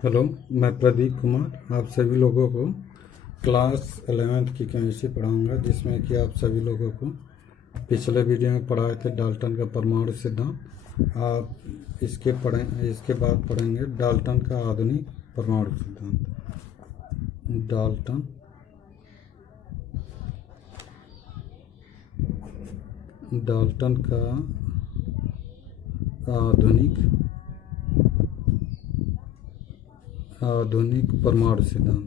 Hello, मैं प्रदीप कुमार आप सभी लोगों को क्लास 11th की केमिस्ट्री पढ़ाऊंगा, जिसमें कि आप सभी लोगों को पिछले वीडियो में पढ़ाए थे डाल्टन का परमाणु सिद्धांत। आप इसके बाद पढ़ेंगे डाल्टन का आधुनिक परमाणु सिद्धांत। डाल्टन का आधुनिक परमाणु सिद्धांत।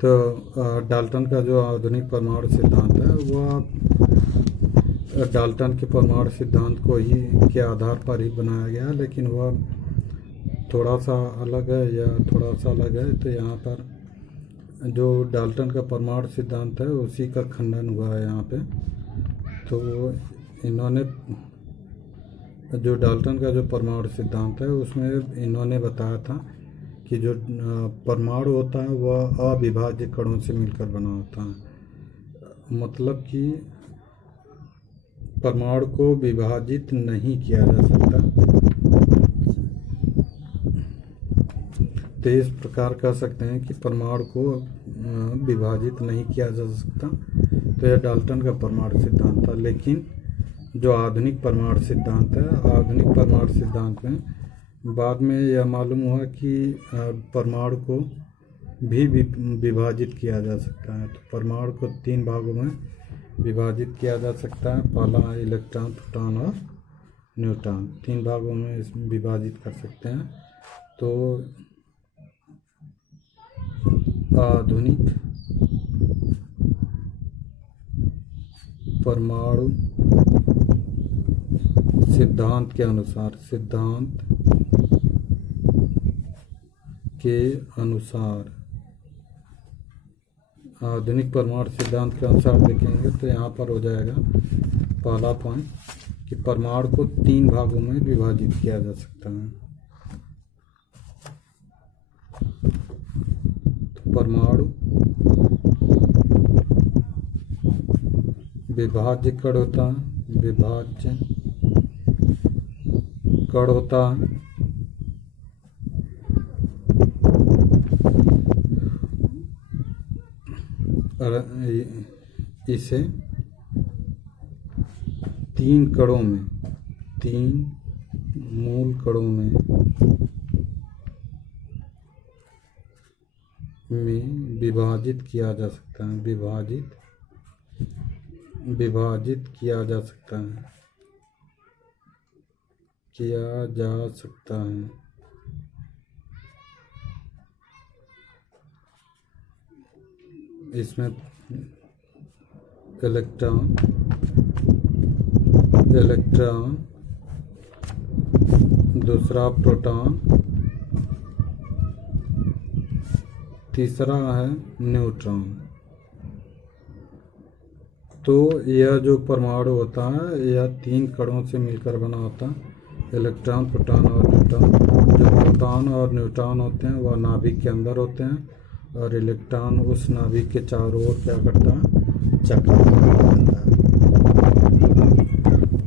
तो डाल्टन का जो आधुनिक परमाणु सिद्धांत है वह डाल्टन के परमाणु सिद्धांत को ही के आधार पर ही बनाया गया है, लेकिन वह थोड़ा सा अलग है। तो यहाँ पर जो डाल्टन का परमाणु सिद्धांत है उसी का खंडन हुआ है यहाँ पे। तो इन्होंने जो डाल्टन का जो परमाणु सिद्धांत है उसमें इन्होंने बताया था कि जो परमाणु होता है वह अविभाज्य कणों से मिलकर बना होता है। मतलब कि परमाणु को विभाजित नहीं किया जा सकता। तो इस प्रकार कह सकते हैं कि परमाणु को विभाजित नहीं किया जा सकता। तो यह डाल्टन का परमाणु सिद्धांत था। लेकिन जो आधुनिक परमाणु सिद्धांत है, आधुनिक परमाणु सिद्धांत में बाद में यह मालूम हुआ कि परमाणु को भी विभाजित किया जा सकता है। तो परमाणु को 3 भागों में विभाजित किया जा सकता है। पहला इलेक्ट्रॉन, प्रोटॉन और न्यूट्रॉन, 3 भागों में इसमें विभाजित कर सकते हैं। तो आधुनिक परमाणु सिद्धांत के अनुसार आधुनिक परमाणु सिद्धांत के अनुसार देखेंगे तो यहाँ पर हो जाएगा पहला पॉइंट कि परमाणु को 3 भागों में विभाजित किया जा सकता है। परमाणु विभाज्य कण होता है, इसे 3 मूल कणों में विभाजित किया जा सकता है। विभाजित किया जा सकता है। इसमें इलेक्ट्रॉन, दूसरा प्रोटॉन, तीसरा है न्यूट्रॉन। तो यह जो परमाणु होता है यह 3 कणों से मिलकर बना होता है, इलेक्ट्रॉन, प्रोटॉन और न्यूट्रॉन। जो प्रोटॉन और न्यूट्रॉन होते हैं वह नाभिक के अंदर होते हैं और इलेक्ट्रॉन उस नाभिक के चारों ओर क्या करता है, चक्कर लगाता है।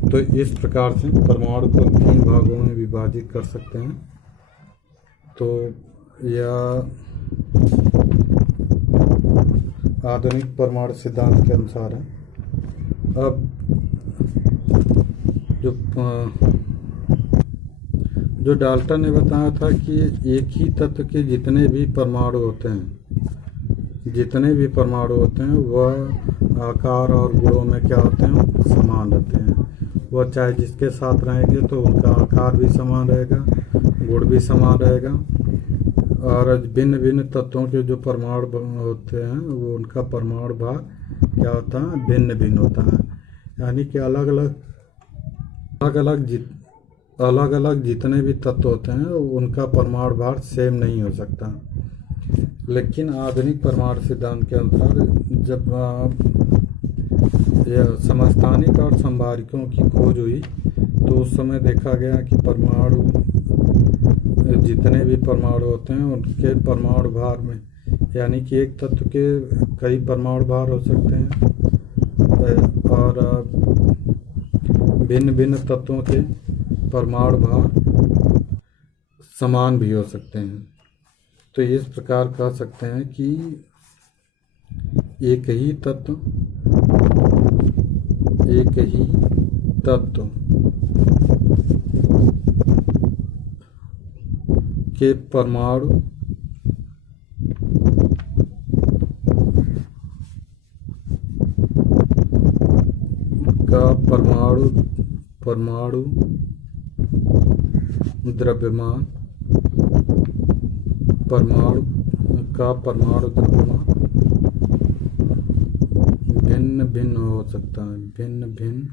तो इस प्रकार से परमाणु को 3 भागों में विभाजित कर सकते हैं। तो यह आधुनिक परमाणु सिद्धांत के अनुसार है। अब जो डाल्टन ने बताया था कि एक ही तत्व के जितने भी परमाणु होते हैं वह आकार और गुणों में क्या होते हैं, समान रहते हैं। वह चाहे जिसके साथ रहेंगे तो उनका आकार भी समान रहेगा, गुण भी समान रहेगा। और भिन्न भिन्न तत्वों के जो परमाणु होते हैं वो उनका परमाणु भाग क्या होता है, भिन्न भिन्न होता है। यानी कि अलग अलग जितने भी तत्व होते हैं उनका परमाणु भार सेम नहीं हो सकता। लेकिन आधुनिक परमाणु सिद्धांत के अनुसार जब यह समस्थानिक और संभारिकों की खोज हुई तो उस समय देखा गया कि जितने भी परमाणु होते हैं उनके परमाणु भार में यानी कि एक तत्व के कई परमाणु भार हो सकते हैं और भिन्न भिन्न तत्वों के परमाणु भार समान भी हो सकते हैं। तो इस प्रकार कह सकते हैं कि एक ही तत्व के परमाणु का परमाणु द्रव्यमान भिन्न भिन्न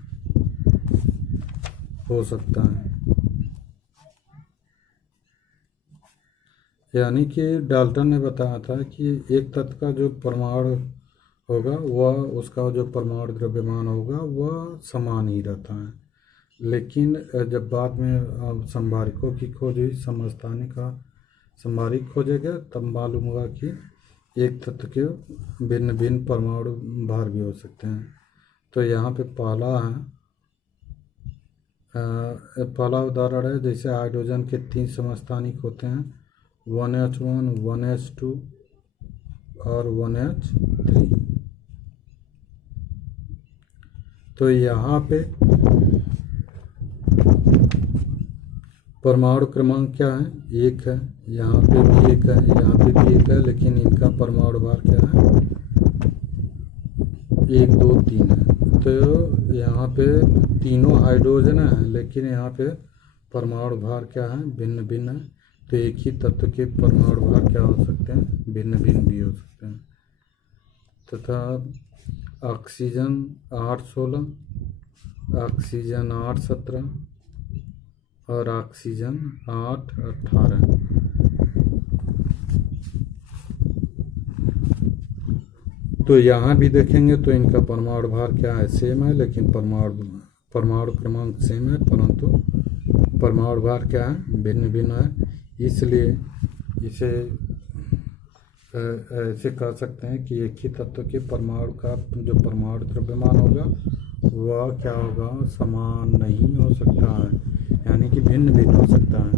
हो सकता है। यानी कि डाल्टन ने बताया था कि एक तत्व का जो परमाणु होगा वह उसका जो परमाणु द्रव्यमान होगा वह समान ही रहता है, लेकिन जब बाद में संभारिकों की खोज हुई, समस्थानिक का संभारिक खोजे गए, तब मालूम हुआ कि एक तत्व के भिन्न भिन्न परमाणु भार भी हो सकते हैं। तो यहाँ पे पहला उदाहरण है, जैसे हाइड्रोजन के 3 समस्थानिक होते हैं, 1H1, 1H2 और 1H3। तो यहाँ पे परमाणु क्रमांक क्या है? 1 है, यहाँ पे भी 1 है, यहाँ पे भी 1 है, लेकिन इनका परमाणु भार क्या है? 1, 2, 3 है। तो यहाँ पे तीनों हाइड्रोजन है, लेकिन यहाँ पे परमाणु भार क्या है? भिन्न भिन्न है। तो एक ही तत्व के परमाणु भार क्या हो सकते हैं? भिन्न भिन्न भी हो सकते हैं। तथा ऑक्सीजन 8-16, ऑक्सीजन 8-17 और ऑक्सीजन 8-18। तो यहाँ भी देखेंगे तो इनका परमाणु भार क्या है? सेम है, लेकिन परमाणु क्रमांक सेम है, परंतु परमाणु भार क्या है? भिन्न भिन्न है। इसलिए इसे ऐसे कह सकते हैं कि एक ही तत्व के परमाणु का जो परमाणु द्रव्यमान होगा वह क्या होगा? समान नहीं हो सकता है, यानी कि भिन्न भिन्न हो सकता है।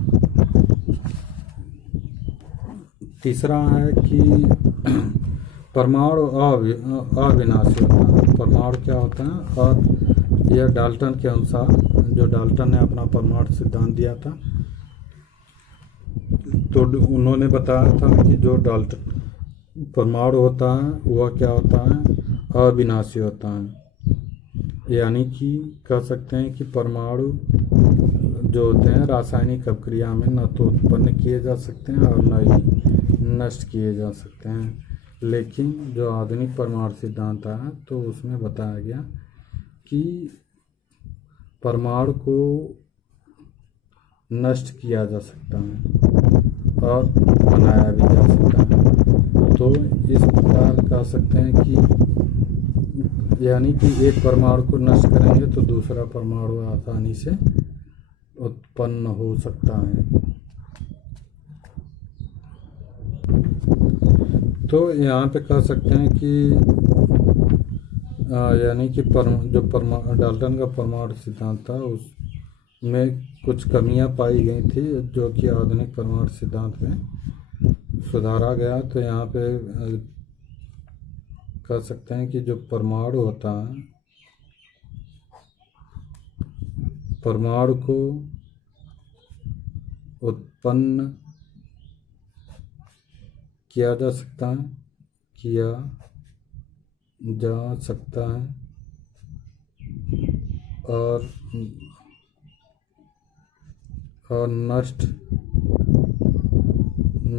तीसरा है कि परमाणु अविनाशी होता है। परमाणु क्या होता है? और यह डाल्टन के अनुसार, जो डाल्टन ने अपना परमाणु सिद्धांत दिया था, तो उन्होंने बताया था कि जो डाल्टन परमाणु होता है वह क्या होता है? अविनाशी होता है। यानी कि कह सकते हैं कि परमाणु जो होते हैं रासायनिक अभिक्रिया में न तो उत्पन्न किए जा सकते हैं और न ही नष्ट किए जा सकते हैं। लेकिन जो आधुनिक परमाणु सिद्धांत है तो उसमें बताया गया कि परमाणु को नष्ट किया जा सकता है और बनाया भी जा सकता है। तो इस प्रकार कह सकते हैं कि यानी कि एक परमाणु को नष्ट करेंगे तो दूसरा परमाणु आसानी से उत्पन्न हो सकता है। तो यहाँ पे कह सकते हैं कि यानी कि डाल्टन का परमाणु सिद्धांत था उसमें कुछ कमियां पाई गई थी, जो कि आधुनिक परमाणु सिद्धांत में सुधारा गया। तो यहाँ पे कह सकते हैं कि जो परमाणु होता है, परमाणु को उत्पन्न किया जा सकता है और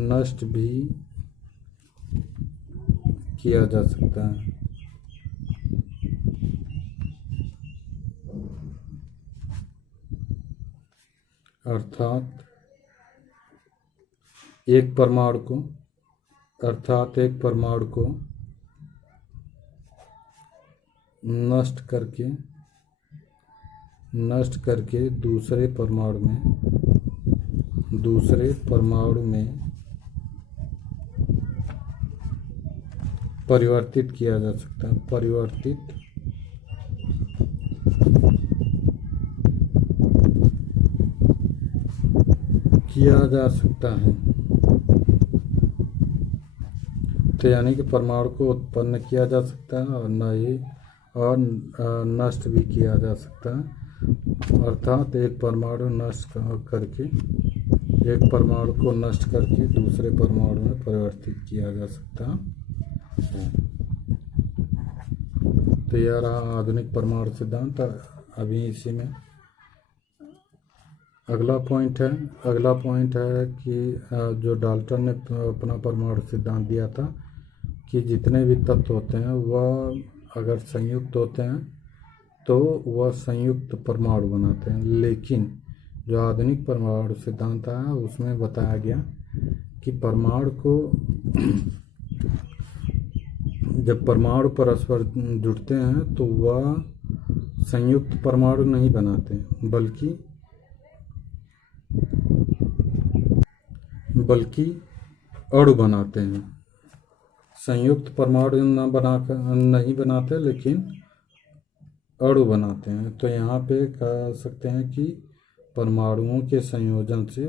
नष्ट भी किया जा सकता है। अर्थात एक परमाणु को नष्ट करके दूसरे परमाणु में परिवर्तित किया जा सकता है, परिवर्तित किया जा सकता है। तो यानी कि परमाणु को उत्पन्न किया जा सकता है और नष्ट भी किया जा सकता है। अर्थात एक परमाणु को नष्ट करके दूसरे परमाणु में परिवर्तित किया जा सकता है। तो यह रहा आधुनिक परमाणु सिद्धांत। अभी इसी में अगला पॉइंट है कि जो डाल्टन ने अपना परमाणु सिद्धांत दिया था कि जितने भी तत्व होते हैं वह अगर संयुक्त होते हैं तो वह संयुक्त परमाणु बनाते हैं। लेकिन जो आधुनिक परमाणु सिद्धांत है उसमें बताया गया कि परमाणु को जब परमाणु परस्पर जुड़ते हैं तो वह संयुक्त परमाणु नहीं बनाते बल्कि अणु बनाते हैं। संयुक्त परमाणु नहीं बनाते लेकिन अणु बनाते हैं। तो यहाँ पे कह सकते हैं कि परमाणुओं के संयोजन से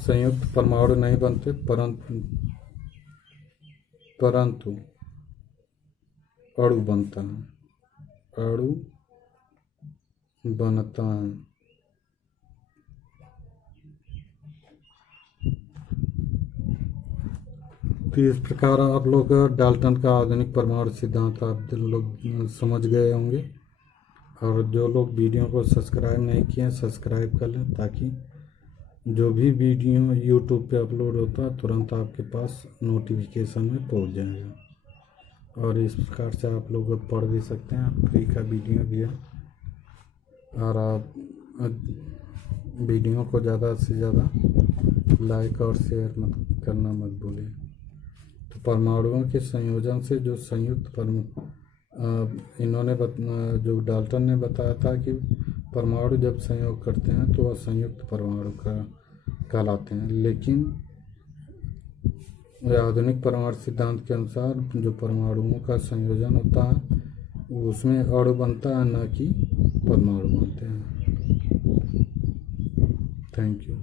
संयुक्त परमाणु नहीं बनते, परंतु अणु बनता है। तो इस प्रकार आप लोग डाल्टन का आधुनिक परमाणु सिद्धांत आप लोग समझ गए होंगे। और जो लोग वीडियो को सब्सक्राइब नहीं किए सब्सक्राइब कर लें ताकि जो भी वीडियो यूट्यूब पे अपलोड होता है तुरंत आपके पास नोटिफिकेशन में पहुंच जाएगा। और इस प्रकार से आप लोग पढ़ भी सकते हैं, फ्री का वीडियो भी है। और आप वीडियो को ज़्यादा से ज़्यादा लाइक और शेयर करना मत भूलिए। तो परमाणुओं के संयोजन से जो संयुक्त जो डाल्टन ने बताया था कि परमाणु जब संयोग करते हैं तो वह संयुक्त परमाणु कहलाते हैं। लेकिन आधुनिक परमाणु सिद्धांत के अनुसार जो परमाणुओं का संयोजन होता है उसमें अणु बनता है, न कि परमाणु बनते हैं। Thank you.